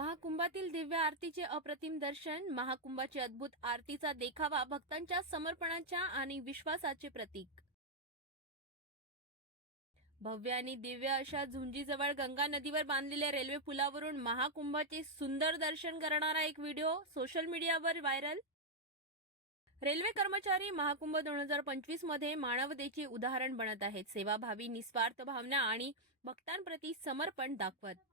महाकुंभातील दिव्य आरतीचे अप्रतिम दर्शन, महाकुंभाची अद्भुत आरतीचा देखावा, भक्तांच्या समर्पणाच्या आणि विश्वासाचे प्रतीक. भव्य आणि दिव्य अशा झुंजीजवळ गंगा नदीवर बांधलेल्या रेल्वे पुलावरून महाकुंभाचे सुंदर दर्शन करणारा एक व्हिडिओ सोशल मीडियावर व्हायरल. रेल्वे कर्मचारी महाकुंभ 2025 मध्ये मानवतेचे उदाहरण बनत आहेत. सेवाभावी, निस्वार्थ भावना आणि भक्तांप्रती समर्पण दाखवत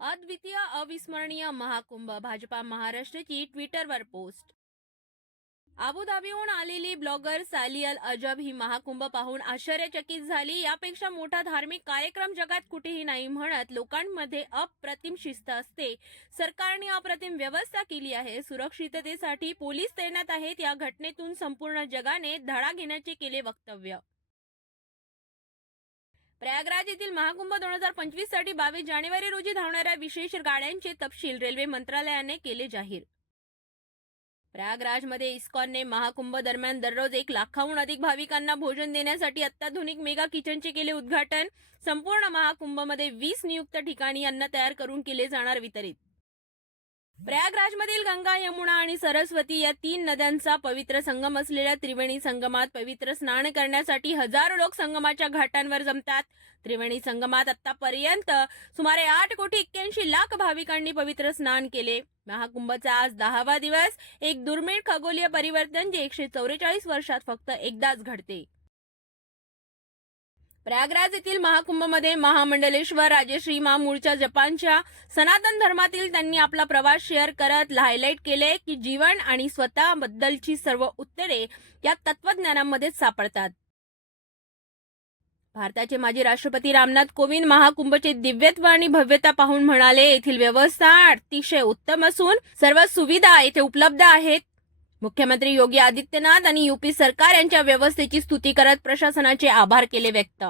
अद्वितीय अविस्मरणीय महाकुंभ. भाजपा महाराष्ट्राची ट्विटरवर पोस्ट. अबुधाबीहून आलेली ब्लॉगर साली अल अजब ही महाकुंभ पाहून आश्चर्यचकित झाली. यापेक्षा मोठा धार्मिक कार्यक्रम जगात कुठेही नाही म्हणत लोकांमध्ये अप्रतिम शिस्त असते. सरकारने अप्रतिम व्यवस्था केली आहे. सुरक्षिततेसाठी पोलीस तैनात आहेत. या घटनेतून संपूर्ण जगाने धडा घेण्याचे केले वक्तव्य. प्रयागराज येथील महाकुंभ 2025 साठी 22 जानेवारी रोजी धावणाऱ्या विशेष गाड्यांचे तपशील रेल्वे मंत्रालयाने केले जाहीर. प्रयागराजमध्ये इस्कॉनने महाकुंभ दरम्यान दररोज 1 लाखाहून अधिक भाविकांना भोजन देण्यासाठी अत्याधुनिक मेगा किचनचे केले उद्घाटन. संपूर्ण महाकुंभमध्ये 20 नियुक्त ठिकाणी अन्न तयार करून केले जाणार वितरित. प्रयागराजमधील गंगा, यमुना आणि सरस्वती या 3 नद्यांचा पवित्र संगम असलेल्या त्रिवेणी संगमात पवित्र स्नान करण्यासाठी हजारो लोक संगमाच्या घाटांवर जमतात. त्रिवेणी संगमात आतापर्यंत सुमारे 8,81,00,000 भाविकांनी पवित्र स्नान केले. महाकुंभचा आज 10वा दिवस. एक दुर्मिळ खगोलीय परिवर्तन जे 144 वर्षात फक्त एकदाच घडते. प्रयागराज येथील महाकुंभमध्ये महामंडलेश्वर राजश्री मा मूळच्या जपानच्या सनातन धर्मातील त्यांनी आपला प्रवास शेअर करत हायलाइट केले की जीवन आणि स्वतःबद्दलची सर्व उत्तरे या तत्वज्ञानामध्येच सापडतात. भारताचे माजी राष्ट्रपती रामनाथ कोविंद महाकुंभचे दिव्यत्व आणि भव्यता पाहून म्हणाले, येथील व्यवस्था अतिशय उत्तम असून सर्व सुविधा येथे उपलब्ध आहेत. मुख्यमंत्री योगी आदित्यनाथ आणि यूपी सरकार यांच्या व्यवस्थेची स्तुती करत प्रशासनाचे आभार केले व्यक्त.